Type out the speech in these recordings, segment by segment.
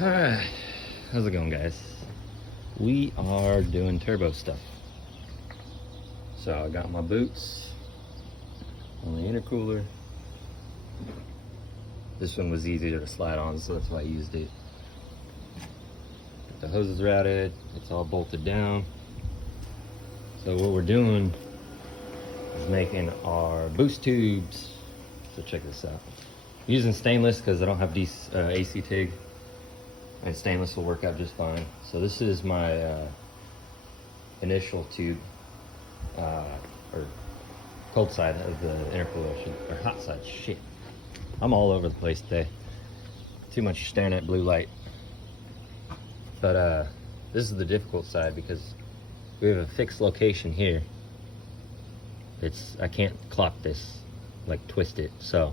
Alright, how's it going, guys? We are doing turbo stuff. So I got my boots on the intercooler. This one was easier to slide on, so that's why I used it. Got the hoses routed, it's all bolted down. So what we're doing is making our boost tubes. So check this out. I'm using stainless because I don't have these AC TIG. And stainless will work out just fine. So this is my initial tube, or cold side of the intercooler, or hot side. Shit, I'm all over the place today. Too much staring at blue light. But this is the difficult side because we have a fixed location here. I can't clock this, like twist it. So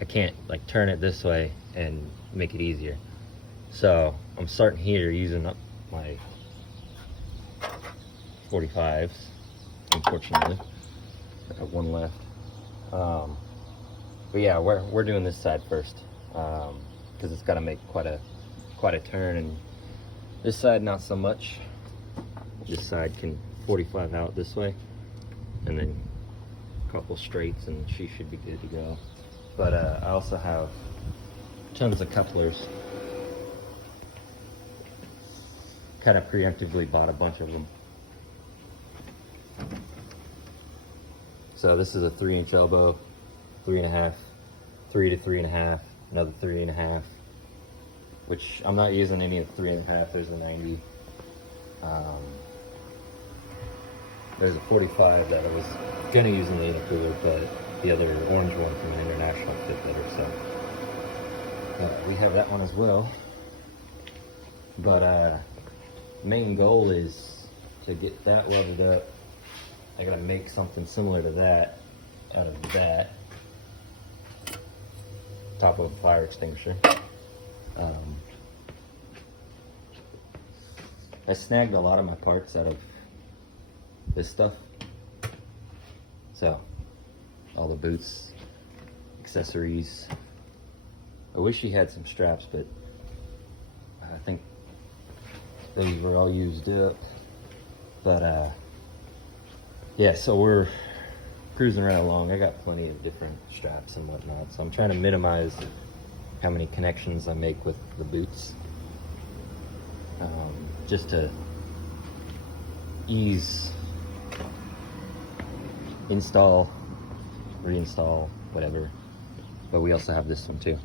I can't like turn it this way and make it easier. So I'm starting here using up my 45s, unfortunately. I have one left. But yeah, we're doing this side first because it's got to make quite a turn, and this side not so much. This side can 45 out this way, and then a couple straights, and she should be good to go. But I also have tons of couplers. Kind of preemptively bought a bunch of them. So this is a 3-inch elbow, 3.5, 3 to 3.5, another 3.5, which I'm not using any of the 3.5. There's a 90. There's a 45 that I was gonna use in the intercooler, but the other orange one from the International fit better. So we have that one as well. But main goal is to get that welded up. I gotta make something similar to that out of that, top of a fire extinguisher. I snagged a lot of my parts out of this stuff. So all the boots, accessories. I wish he had some straps, but I think these were all used up. But yeah, so we're cruising right along. I got plenty of different straps and whatnot, so I'm trying to minimize how many connections I make with the boots, just to ease install, reinstall, whatever. But we also have this one too.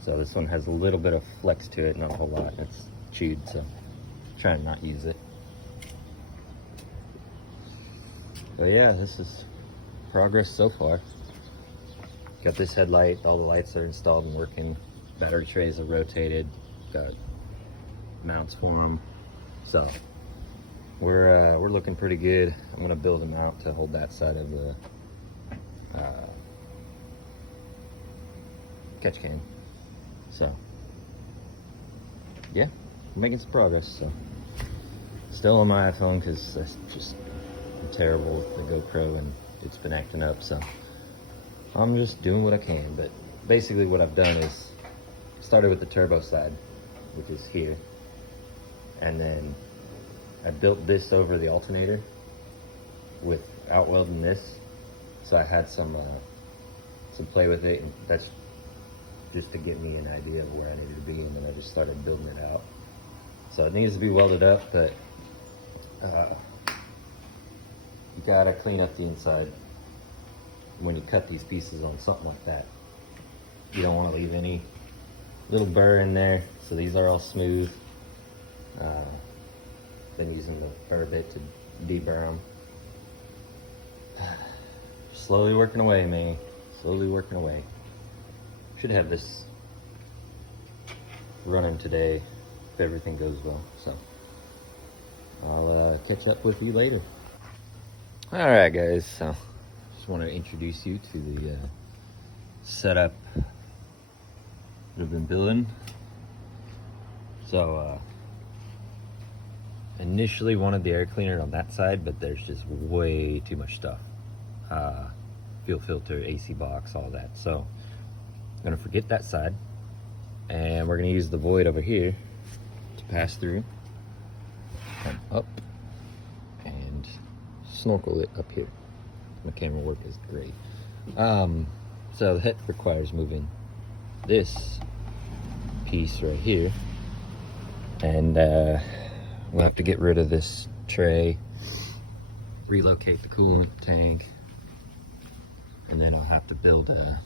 So this one has a little bit of flex to it, not a whole lot. It's chewed, so try and not use it. But yeah, this is progress so far. Got this headlight, all the lights are installed and working. Battery trays are rotated, got mounts for them. So we're looking pretty good. I'm gonna build a mount to hold that side of the catch can. So yeah, I'm making some progress. So still on my iPhone because I'm terrible with the GoPro and it's been acting up. So I'm just doing what I can. But basically what I've done is started with the turbo side, which is here, and then I built this over the alternator without welding this. So I had some play with it, and that's just to get me an idea of where I needed to be, and then I just started building it out. So it needs to be welded up, but you gotta clean up the inside when you cut these pieces on something like that. You don't want to leave any little burr in there, so these are all smooth. Been using the burr bit to deburr them. Slowly working away, man. Slowly working away. Should have this running today if everything goes well. So I'll catch up with you later. All right, guys. So just want to introduce you to the setup that I've been building. So initially wanted the air cleaner on that side, but there's just way too much stuff. Fuel filter, AC box, all that. So I'm gonna forget that side. And we're gonna use the void over here to pass through, come up, and snorkel it up here. My camera work is great. So that requires moving this piece right here, and we'll have to get rid of this tray, relocate the coolant tank, and then I'll have to build a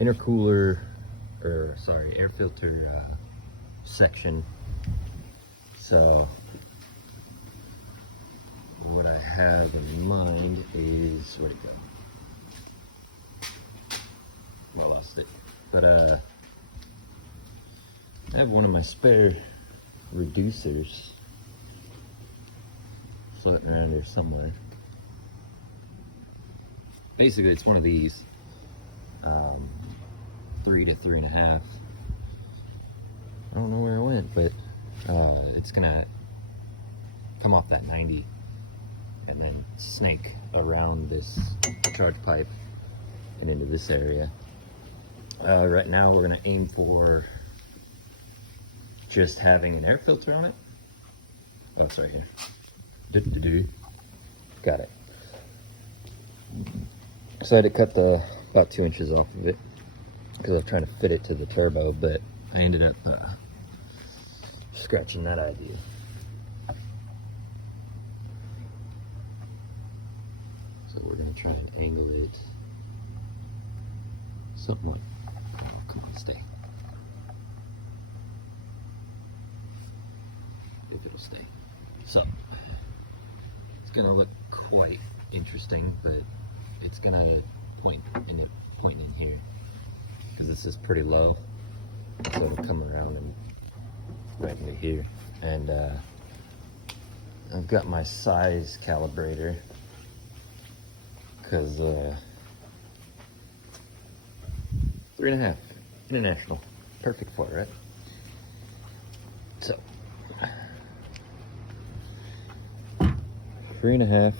intercooler, or sorry, air filter section. So what I have in mind is, where'd it go? I lost it. But I have one of my spare reducers floating around here somewhere. Basically, it's one of these 3 to 3.5. I don't know where it went, but it's gonna come off that 90 and then snake around this charge pipe and into this area. Right now we're gonna aim for just having an air filter on it. Oh, it's right here. Got it. So I had to cut about 2 inches off of it because I was trying to fit it to the turbo, but I ended up scratching that idea. So we're gonna try and angle it somewhat. Oh, come on, stay. If it'll stay. So it's gonna look quite interesting, but it's gonna point in here because this is pretty low, so it'll come around and right into here. And I've got my size calibrator because 3.5 international, perfect for it, right? So 3.5.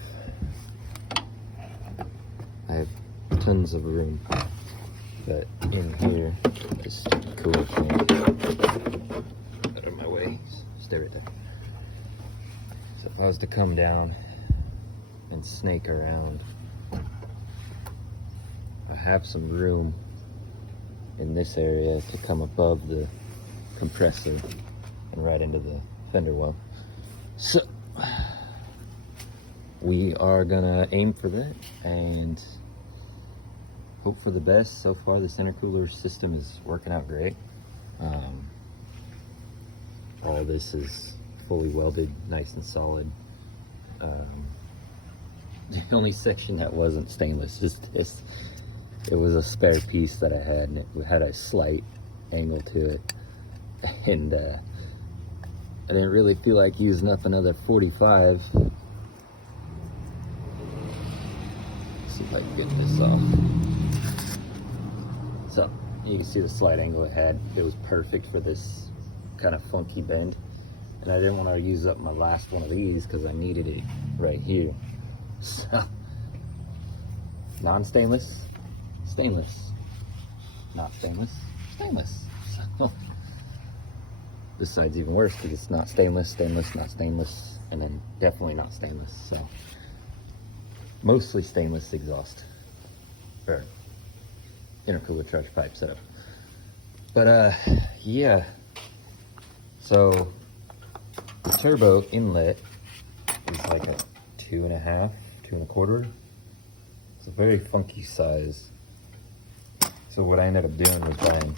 I have tons of room, but in here, this cooler thing, out of my way, stay right there. So if I was to come down and snake around, I have some room in this area to come above the compressor and right into the fender well. So we are gonna aim for that and hope for the best. So far, this intercooler system is working out great. All this is fully welded, nice and solid. The only section that wasn't stainless is this. It was a spare piece that I had, and it had a slight angle to it. And I didn't really feel like using up another 45. Let's see if I can get this off. So you can see the slight angle it had. It was perfect for this kind of funky bend. And I didn't want to use up my last one of these because I needed it right here. So, non-stainless, stainless, not stainless, stainless. So, this side's even worse because it's not stainless, stainless, not stainless, and then definitely not stainless. So, mostly stainless exhaust, or intercooler charge pipe setup. But yeah, so the turbo inlet is like a 2.5, 2.25. It's a very funky size. So what I ended up doing was buying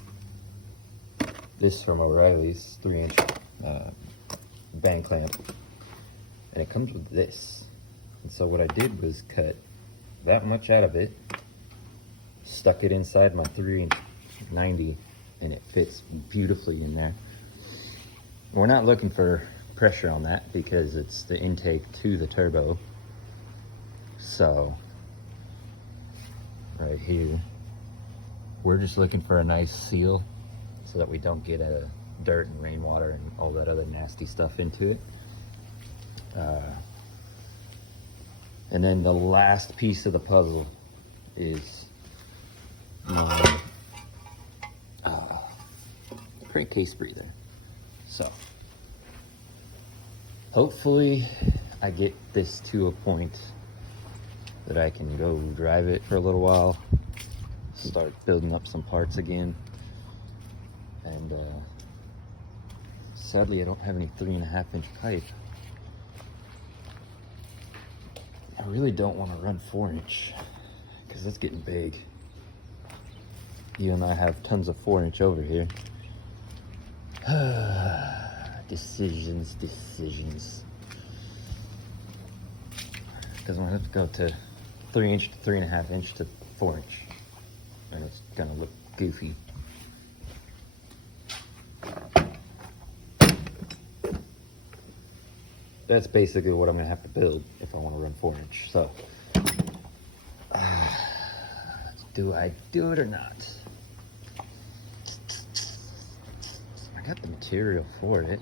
this from O'Reilly's 3-inch band clamp, and it comes with this. And so what I did was cut that much out of it, stuck it inside my 3-inch 90, and it fits beautifully in there. We're not looking for pressure on that because it's the intake to the turbo. So right here, we're just looking for a nice seal so that we don't get dirt and rainwater and all that other nasty stuff into it. And then the last piece of the puzzle is my crankcase breather. So hopefully I get this to a point that I can go drive it for a little while, start building up some parts again. And sadly I don't have any 3.5-inch pipe. I really don't want to run 4-inch because that's getting big. You and I have tons of 4-inch over here. Decisions. Because I'm gonna have to go to 3-inch to 3.5-inch to 4-inch, and it's gonna look goofy. That's basically what I'm gonna have to build if I want to run 4-inch. So, do I do it or not? I got the material for it.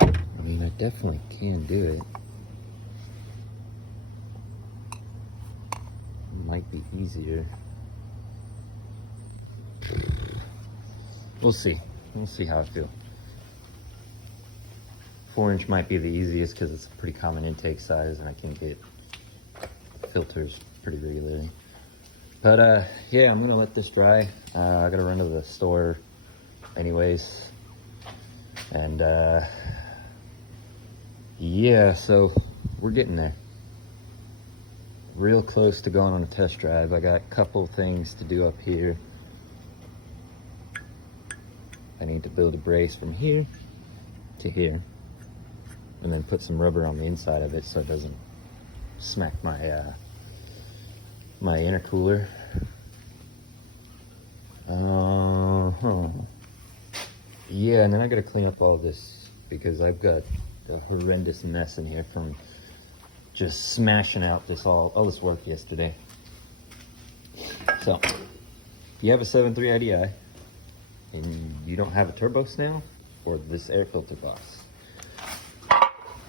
I mean, I definitely can do it. It might be easier. We'll see. We'll see how I feel. 4-inch might be the easiest because it's a pretty common intake size and I can get filters pretty regularly. But yeah, I'm gonna let this dry. I gotta run to the store anyways. And yeah, so we're getting there. Real close to going on a test drive. I got a couple things to do up here. I need to build a brace from here to here, and then put some rubber on the inside of it so it doesn't smack my my intercooler. Yeah, and then I gotta clean up all this because I've got a horrendous mess in here from just smashing out this all this work yesterday. So, if you have a 7.3 IDI and you don't have a turbo snail or this air filter box,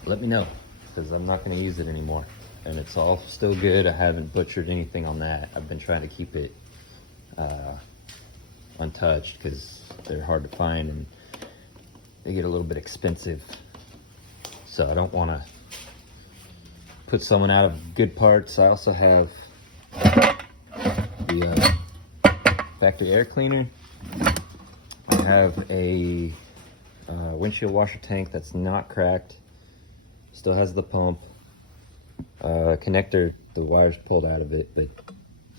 let me know, because I'm not going to use it anymore. And it's all still good. I haven't butchered anything on that. I've been trying to keep it untouched because they're hard to find and they get a little bit expensive. So I don't want to put someone out of good parts. I also have the factory air cleaner. I have a windshield washer tank that's not cracked. Still has the pump. Connector, the wire's pulled out of it, but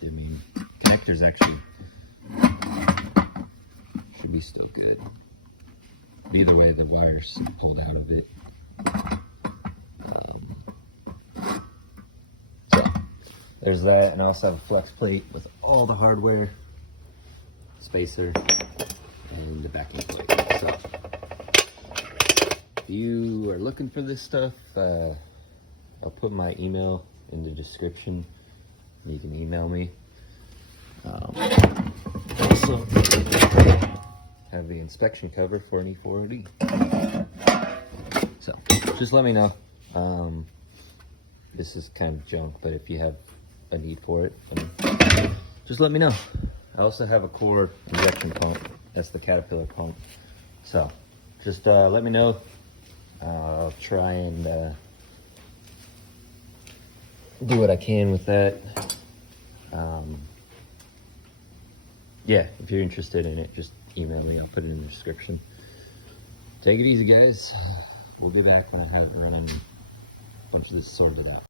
I mean, connector's actually should be still good. Either way, the wire's pulled out of it. So, there's that, and I also have a flex plate with all the hardware, spacer, and the backing plate. So, if you are looking for this stuff, I'll put my email in the description. You can email me. Also, have the inspection cover for an E4OD. So, just let me know. This is kind of junk, but if you have a need for it, then just let me know. I also have a core injection pump. That's the Caterpillar pump. So, just let me know. I'll try and do what I can with that. Yeah, if you're interested in it, just email me. I'll put it in the description. Take it easy, guys. We'll be back when I have it running a bunch of this sorted out.